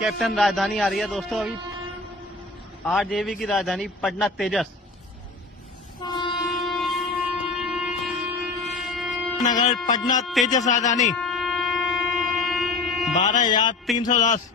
Captain राजधानी आ रही है दोस्तों। अभी आरजेबी की राजधानी पटना तेजस नगर पटना तेजस राजधानी 12,310।